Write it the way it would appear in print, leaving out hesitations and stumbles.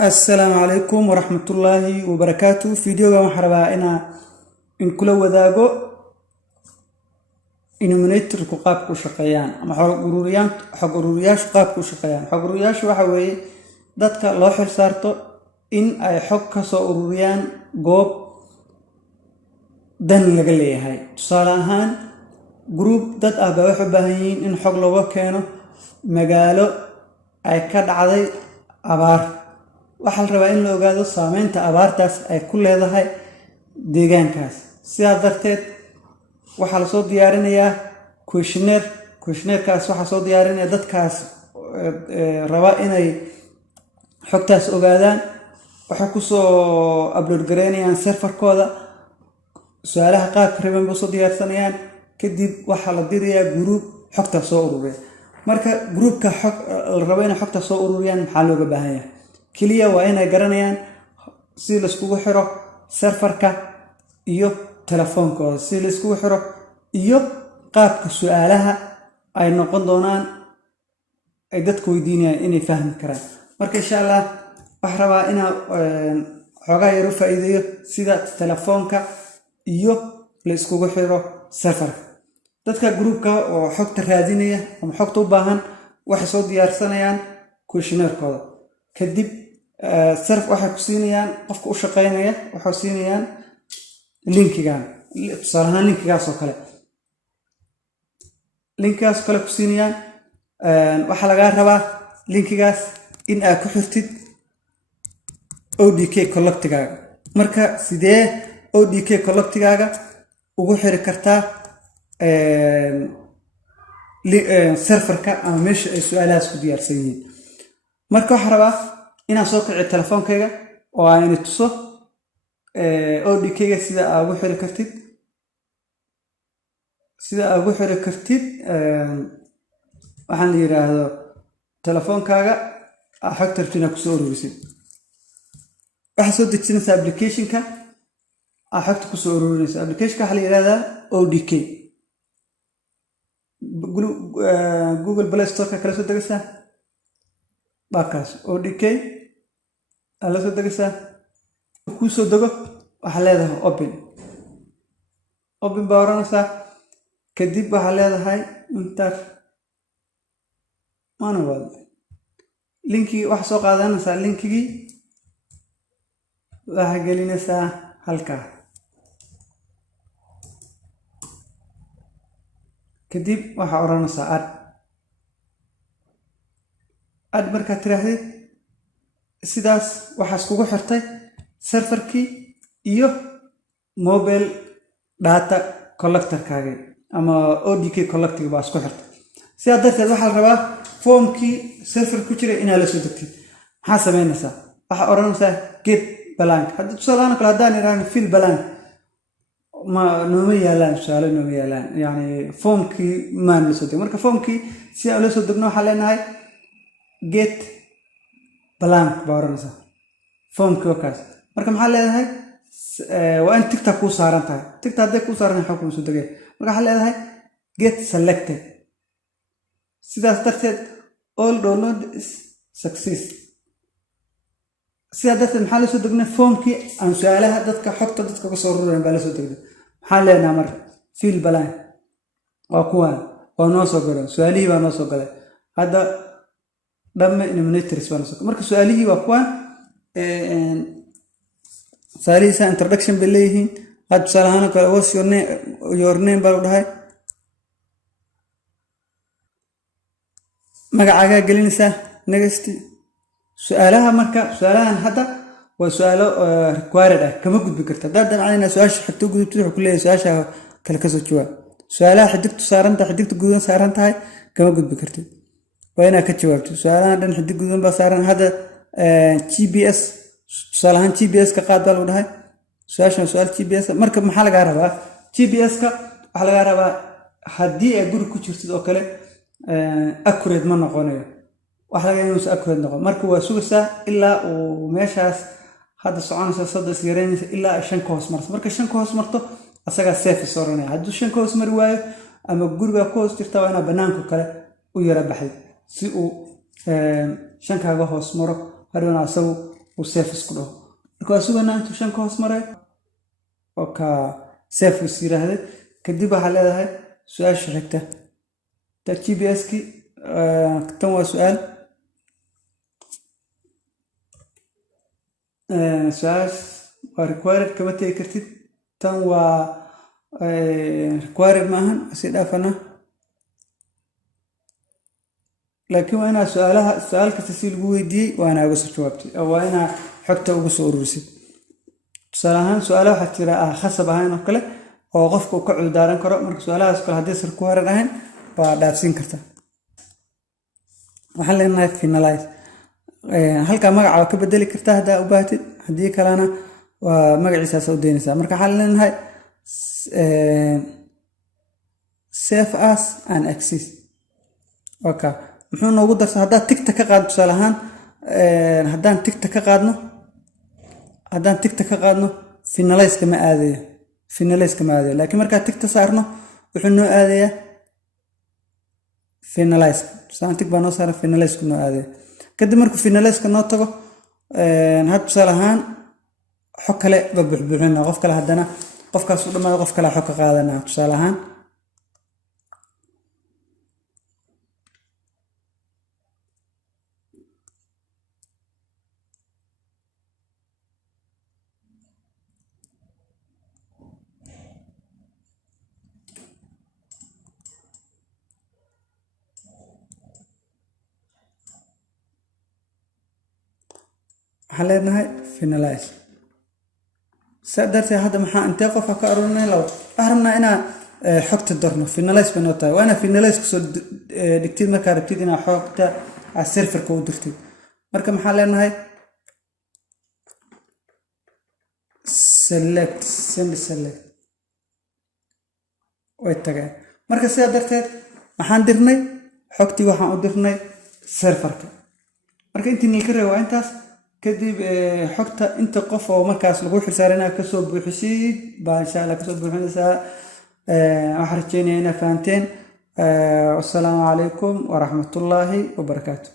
السلام عليكم ورحمة الله وبركاته. فيديو ما حربا إن كل وذاقو إنه منيتر كقاب كشقيان أما حق أرورياش قاب كشقيان حق أرورياش وحوي دتك الله حرصارتو إن أي حق كسو أروريان قوب دن لقليه هاي تصالحان جروب دت أبا وحبهين إن حق لو كانوا مقالو أي كد عضي أبار waxaa la rabaa in la ogaado saameynta abaartaas ay ku leedahay deegaankaas sidaa darteed waxaa la soo diyaarinayaa questionnaire-kaas waxaa soo diyaarinaya dadkaas raba inay xogtaas ogaadaan waxay ku soo upload gareynayaan serverkooda su'aalaha qaabka raban buu soo diyaarsanayaan kadib waxaa la dirayaa group xogta soo ururiya marka groupka xog la rabo inay xogta soo ururiyaan maxaa looga baahan yahay kaliya waa inay garanayaan si la iskugu xiro serverka iyo telefoonkooda si la iskugu xiro iyo qaabka su'aalaha ay noqon doonaan ay dadku weydiinayaan inay fahmi karaan marka insha Allah waxaan rabaa inaan xogaa yar u faa'iideeyo sida telefoonka iyo la iskugu xiro serverka dadka groupka oo xogta raadinaya ama xogta u baahan waxay soo diyaarsanayaan questionnaire-kooda kadib serf waxay ku siinayaan qofka u shaqeynaya waxay siinayaan linkigan tusaalahaan linkigaas kale ku siinayaan waxa laga rabaa linkigaas in aad ku xirtid ODK collectigaaga marka sidee ODK collectigaaga ugu xiri kartaa serverka ama meesha ay su'aalahaas ku diyaarsan yihiin marka waxaan rabaa inaan soo kiciyo telefoonkayga oo aan tuso ODK-ga sida aad ugu xiri kartid waxaan la yiraahdo telefoonkaaga xogta rabtina ku soo ururisid waxaa soo dejinaysa application-ka xogta ku soo ururinaysa application-ka waxaa la yiraahdaa ODK Google Play Store-ka kala soo degaysaa باكاس ODK على سو دغسا ku soo dago waxa leedahay open baaranaysa kadib waxa leedahay enter manual linki wax soo qaadanaysa linkigi waxa gelinaysa halka kadib waxa oranaysa aad marka tiraahday sidaas waxa iskugu xirtay serverkii iyo mobile data collector-kaaga ama ODK collector baa isku xirtay sidaa darteed waxaa la rabaa formkii server ku jira inaad la soo degtid maxaa sameynaysaa waxaa oranaysaa get blank haddii tusaalahaan kale haddaan iraan fill blank ma nooma yaalaan su'aalo nooma yaalaan yani formkii maan la soo degay marka formkii si aan la soo degno waxaa leenahay get blank baaranaysa formkii wakaas marka maxaa leedahay waa in tigta ku saaran tahay tigta hadday ku saaran tahay xukun soo degay marka waxaa leedahay get selected sidaas darteed all download is success sidaas darteed maxaa la soo degnay formkii aan su'aalaha dadka xogta dadka ka soo urureen baa la soo degnay maxaa leenahay marka fill blank waa kuwan waa noo soo galay su'aalihii baa noo soo galay hadda dhamma eliminators baan soo marka su'aalihii waa kuwan su'aalihiisa introduction bay leeyihiin had tusaalahaan kale what's your name baa dhahay magacaaga gelinaysa next su'aalaha marka su'aalahan hadda waa su'aalo required ah kama gudbi kartaa dad macnaheedu su'aasha xigto gudubtid wuxuu ku leeyahay su'aasha kale ka soo jawaab su'aalaha xigto saaran tahay xigto gudan saaran tahay kama gudbi kartid وأنا كتشوفت سؤالان دن حد يقولون بصارن هذا GPS سؤالان GPS كقادة ولا هاي سؤال GPS مركب محل جاربا GPS كحل جاربا حدي أقول كتشرت أكله أكرد من نقونه وحلا جاينوس أكرد نقول مركب وسوسة إلا وماشاس هذا سؤال صد سيرين إلا عشان كوس مركب عشان كوس مرته أسرع سيف صارني هذا عشان كوس مرواي أما أقول بكوس ترتوي أنا بنانكو كله ويرى بحد si uu shankaaga hoos maro hadhowna asagu وسيف اسكو marka suugana intuu shan ka hoos maray oo ka safe isiraahday kadib waxa leedahay su'aasha xigta ta GPS ki tan waa su'aal su'aal waa required kama tagi kartid tan waa required maahan si dhaafana laakiin waa inaa su'aal kasta si lagu weydiiyey waa inaa uga soo jawaabtay oo waa inaa xogta uga soo ururisid tusaale ahaan su'aalaha waxaa jira khasab ahayn oo kale oo qofka uu ka cudurdaaran karo marka su'aalahaas kale haddii sir ku haran ahayn waa dhaafsiin kartaa waxaan leenahay finalize halkaa magaca waa ka bedeli kartaa haddaa u baahatid haddii kalena waa magaciisaas u daynaysaa marka waxaan leenahay save as and access okay muxuu noogu darsaa haddaan tigta ka qaadno tusaale ahaan haddaan tigta ka qaadno finalize kama aadayo laakiin markaa tigta saarno wuxuu noo aadayaa finalize tusaale tig baa noo saaran finalize ku noo aadaya kadib markuu finalize ka noo tago had tusaale ahaan xog kale ba buuxbuuxina qof kale haddana qofkaas u dhamaado qof kale xog ka qaadanaa tusaale ahaan حليناها finalize سأدرتي هذا محا أنت قفا كأرنا لو أهرمنا أنا حكت الدرنا finalize بنوتاي وأنا finalize كسر دكتور ما كاربتي أنا حكت على السيرفر كود درتي مركب حلينا هاي select select ويتجاه مركب سأدرتي محا درني حكتي وحا أدرني سيرفر مركب أنت نيكره وأنتاس kadib xogta inta qof oo markaas lagu xirsaarina ka soo buuxisid baa insha Allah ka soo buuxinaysa waxaan rajeynayaa inaad fahanteen. Assalaamu calaykum wa rahmatullaahi wa barakaatuh.